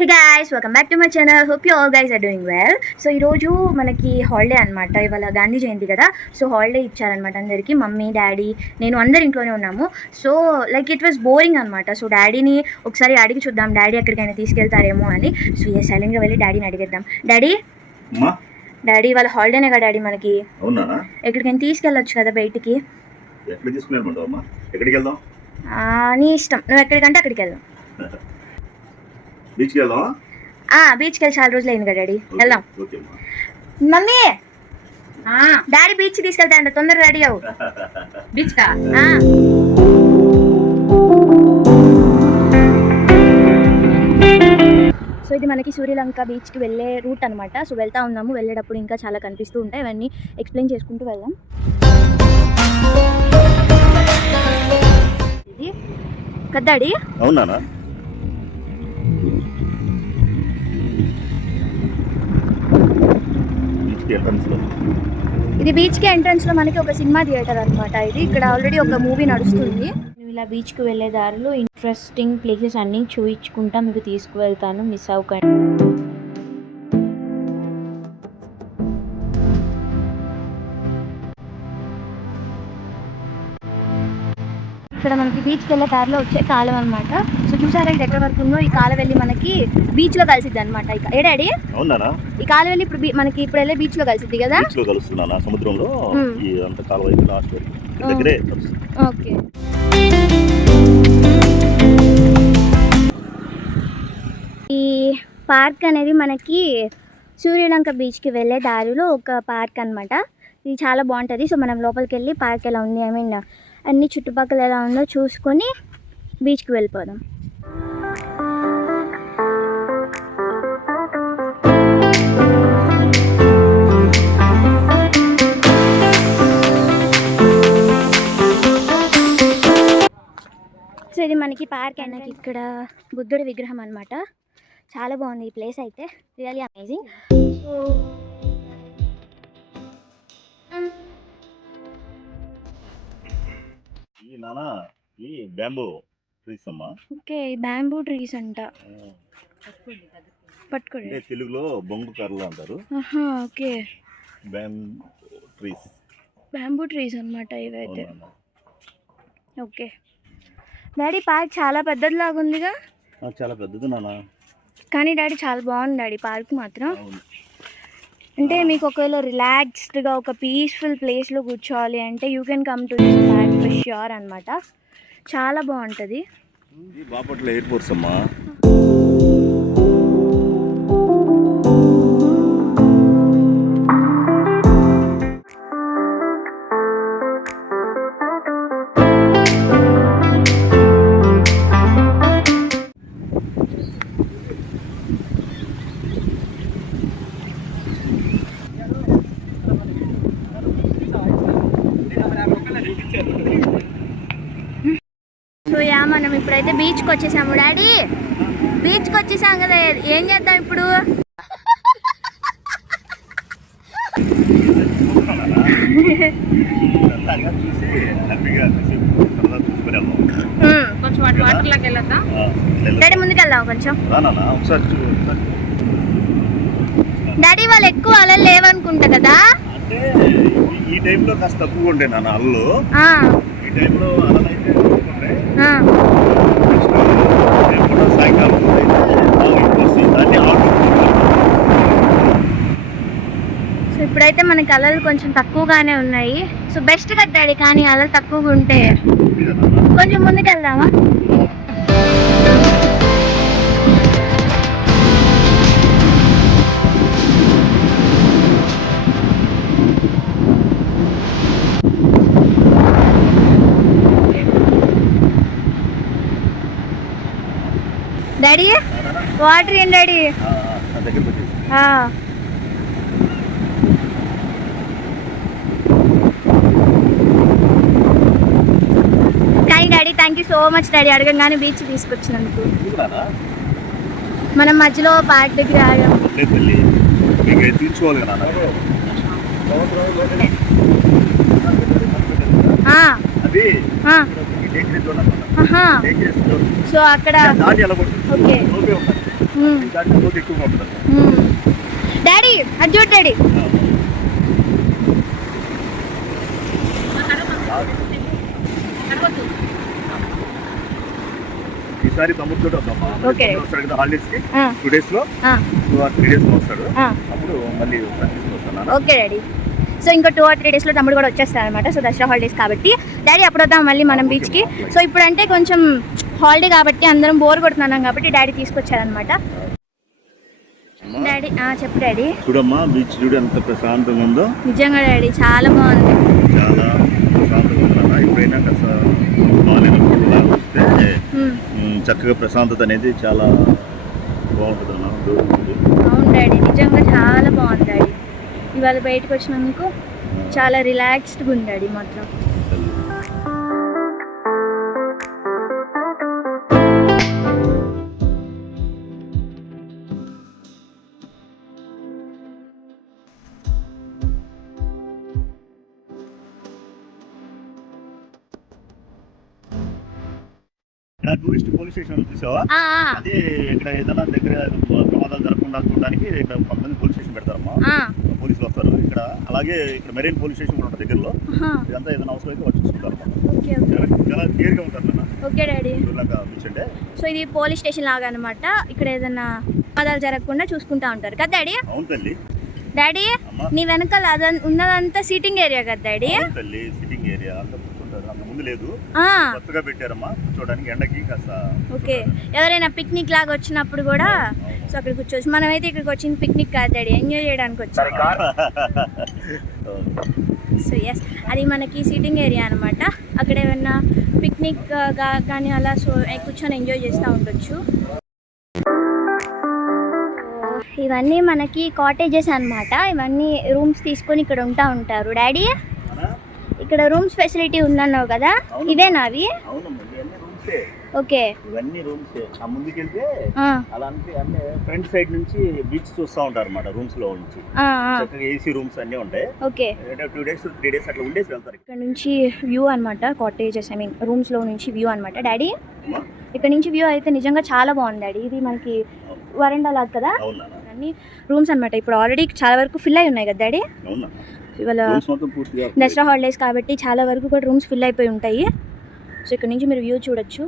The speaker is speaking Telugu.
Hey guys, welcome back to my channel. Hope you all guys are doing well. So ఈరోజు మనకి హాలిడే అనమాట. ఇవాళ గాంధీ జయంతి కదా. సో హాలిడే ఇచ్చారనమాట అందరికీ. మమ్మీ డాడీ నేను అందరు ఇంట్లోనే ఉన్నాము. So like it was boring అనమాట. సో డాడీని ఒకసారి అడిగి చూద్దాం డాడీ ఎక్కడికైనా తీసుకెళ్తారేమో అని. సో సైలెంట్గా వెళ్ళి డాడీని అడిగేద్దాం. డాడీ డాడీ వాళ్ళ హాలిడేనే కదా డాడీ మనకి. ఎక్కడికైనా తీసుకెళ్ళొచ్చు కదా బయటికి. నీ ఇష్టం, నువ్వు ఎక్కడికంటే అక్కడికి వెళ్దాం. బీచ్కి వెళ్ళి చాలా రోజులు అయింది కదా డాడీ, వెళ్దాం. మమ్మీ డాడీ బీచ్ తీసుకెళ్తాంట, తొందరగా రెడీ అవ్వు. బీచ్ కా సో ఇది మనకి సూర్యలంక బీచ్కి వెళ్ళే రూట్ అనమాట. సో వెళ్తా ఉన్నాము. వెళ్ళేటప్పుడు ఇంకా చాలా కనిపిస్తూ ఉంటాయి, అవన్నీ ఎక్స్ప్లెయిన్ చేసుకుంటూ వెళ్దాం. ఇది కద్దాడి అవునా? ఇది బీచ్ కి ఎంట్రన్స్ లో మనకి ఒక సినిమా థియేటర్ అనమాట. ఇది ఇక్కడ ఆల్రెడీ ఒక మూవీ నడుస్తుంది. ఇలా బీచ్ కు వెళ్లే దారిలో ఇంట్రెస్టింగ్ ప్లేసెస్ అన్ని చూయించుకుంటా మీకు తీసుకువెళ్తాను, మిస్ అవ్వకండి. ఇక్కడ మనకి బీచ్కి వెళ్ళే దారిలో వచ్చే కాలం అనమాట. సో చూసారా ఇది ఎక్కడ వరకు ఉందో. ఈ కాలం వెళ్ళి మనకి బీచ్ లో కలిసిద్ది అనమాట. ఏ డాడీ ఈ కాలం వెళ్ళి ఇప్పుడు మనకి ఇప్పుడు వెళ్ళే బీచ్ లో కలిసిద్ది కదా. సముద్రంలో ఓకే. ఈ పార్క్ అనేది మనకి సూర్యలంక బీచ్కి వెళ్ళే దారిలో ఒక పార్క్ అనమాట. ఇది చాలా బాగుంటుంది. సో మనం లోపలికి వెళ్ళి పార్క్ ఎలా ఉంది, ఐ మీన్ అన్ని చుట్టుపక్కల ఎలా ఉందో చూసుకొని బీచ్కి వెళ్ళిపోదాం. సో ఇది మనకి పార్క్ అనేది ఇక్కడ బుద్ధుడి విగ్రహం అనమాట. చాలా బాగుంది ఈ ప్లేస్ అయితే, really amazing. So okay, bamboo trees అంట. పట్టుకోండి, తెలుగులో బొంగు కర్రలు అంటారు. ఓకే, బ్యాంబూ ట్రీస్ అన్నమాట ఇవైతే. ఓకే డాడీ, పార్క్ చాలా పెద్దదిలాగా ఉందిగా. చాలా పెద్దది నాన్న, కానీ డాడీ చాలా బాగుంది డాడీ పార్క్ మాత్రం. అంటే మీకు ఒకవేళ రిలాక్స్డ్గా ఒక పీస్ఫుల్ ప్లేస్లో కూర్చోవాలి అంటే you can come to this park for sure అనమాట. చాలా బాగుంటుంది. బాపట్ల ఎయిర్పోర్ట్స్ అమ్మా. సో యా మనం ఇప్పుడైతే బీచ్కి వచ్చేసాము డాడీ. బీచ్కి వచ్చేసాం కదా, ఏం చేద్దాం ఇప్పుడు? కొంచెం వాటర్లోకి వెళ్దాం డాడీ, ముందుకు వెళ్దాం కొంచెం. డాడీ వాళ్ళు ఎక్కువ అలలు లేవనుకుంటా కదా. ఈ టైంలో కాస్త తక్కువ ఉండే నాన్న అల్లు. ఈ టైంలో అలలు అయితే సాయంకాలం సో ఇప్పుడైతే మనకి అలలు కొంచెం తక్కువగానే ఉన్నాయి. సో బెస్ట్ కదా డాడీ, కానీ అలలు తక్కువగా ఉంటే కొంచెం ముందుకు వెళ్దామా? డాడీ వాటర్ ఏంటి డాడీ? కానీ daddy thank you so much daddy, అడగంగానే బీచ్ తీసుకొచ్చినందుకు. మనం మధ్యలో పార్క్ దగ్గర ఆగాం. సో అక్కడ ఓకే ఈ దాంట్లో లోతు ఎక్కువగా ఉంటుంది. డాడీ అది చూడు డాడీ. ఈసారి తమ్ముడు తోటి వద్దామా? ఓకే. వస్తాడు కదా హాలిడేస్ కి 2 days లో 2 or 3 days లో వస్తాడు. అప్పుడు మళ్ళీ తీసుకొస్తాను. Okay daddy. సో ఇంకా 2 or 3 days లో తమ్ముడు కూడా వచ్చేస్తాడు అనమాట. సో దసరా హాలిడేస్ కాబట్టి డాడీ అప్పుడు వద్దాం మళ్ళీ మనం బీచ్కి. సో ఇప్పుడంటే కొంచెం హాలిడే కాబట్టి అందరం బోర్ కొడుతున్నాం కాబట్టి డాడీ తీసుకొచ్చారనమాట. డాడీ చెప్పు డాడీ. చూడమ్మా బీచ్ చూడు ఎంత ప్రశాంతంగా ఉందో. నిజంగా డాడీ చాలా బాగుంది. చాలా ప్రశాంతంగా ఉందా? ఎప్పుడైనా కాస్త వస్తే చక్కగా ప్రశాంతత అనేది చాలా బాగుంటుంది అన్న. అవును డాడీ నిజంగా చాలా బాగుంది డాడీ. ఇవాళ బయటకు వచ్చినందుకు చాలా రిలాక్స్డ్గా ఉంది డాడీ మాత్రం. టూరిస్ట్ పోలీస్ స్టేషన్ చూసావా? అదే ఇక్కడ ఏదైనా దగ్గర ప్రమాదాలు జరగకుండా చూడడానికి ఇక్కడ కొంతమంది పోలీస్ స్టేషన్ పెడతారమ్మా. పోలీసులు వస్తారు ఇక్కడ. అలాగే ఇక్కడ మెరైన్ పోలీస్ స్టేషన్ కూడా ఉంటుంది దగ్గరలో. ఇదంతా ఏదైనా అవసరం అయితే వాళ్ళు చూసుకుంటారు. చాలా కేర్ గా ఉంటారు నాన్న. Okay daddy. బీచ్ అంటే సో ఇది పోలీస్ స్టేషన్ లాగా అనమాట. ఇక్కడ ఏదైనా ప్రమాదాలు జరగకుండా చూసుకుంటా ఉంటారు కదా డాడీ. అవును తల్లి. డాడీ నీ వెనకాల ఉన్నదంతా సీటింగ్ ఏరియా కదా డాడీ. తల్లి సిట్టింగ్ ఏరియా అంతా కూర్చుంటారు. అంత ముందు లేదు, కొత్తగా పెట్టారమ్మా కూర్చోడానికి ఎండకి కాస్త. ఓకే ఎవరైనా పిక్నిక్ లాగా వచ్చినప్పుడు కూడా సో అక్కడ కూర్చోవచ్చు. మనమైతే ఇక్కడికి వచ్చింది పిక్నిక్ కాదు డాడీ, ఎంజాయ్ చేయడానికి వచ్చాం. సో ఎస్ అది మనకి సీటింగ్ ఏరియా అనమాట. అక్కడ ఏమన్నా పిక్నిక్ కానీ అలా సో కూర్చొని ఎంజాయ్ చేస్తూ ఉండొచ్చు. ఇవన్నీ మనకి కాటేజెస్ అన్నమాట. ఇవన్నీ రూమ్స్ తీసుకొని ఇక్కడ ఉంటారు డాడీ. ఇక్కడ రూమ్స్ ఫెసిలిటీ ఉందన్నావు కదా, ఇవేనా అవి? ఓకే ఇవన్నీ రూమ్స్. ఆ ముందుకెళ్తే అలా అంటే ఫ్రంట్ సైడ్ నుంచి బీచ్ చూస్తూ ఉంటారు అన్నమాట. రూమ్స్ లో నుంచి చక్కగా ఏసీ రూమ్స్ అన్నీ ఉంటాయి. ఓకే 2 days 3 days అట్లా ఉండేసి వెళ్తారు. ఇక్కడ నుంచి వ్యూ అన్నమాట. కాటేజెస్ ఐ మీన్ రూమ్స్ లో నుంచి వ్యూ అన్నమాట డాడీ. ఇక్కడ నుంచి వ్యూ అయితే నిజంగా చాలా బాగుంది డాడీ. ఇది మనకి వరండా లాగా కదా అన్ని రూమ్స్ అన్నమాట. ఇప్పుడు ఆల్రెడీ చాలా వరకు ఫిల్ అయి ఉన్నాయి కదా డాడీ. ఇవాళ దసరా హాలిడేస్ కాబట్టి చాలా వరకు కూడా రూమ్స్ ఫిల్ అయిపోయి ఉంటాయి. సో ఇక్కడ నుంచి మీరు వ్యూ చూడొచ్చు.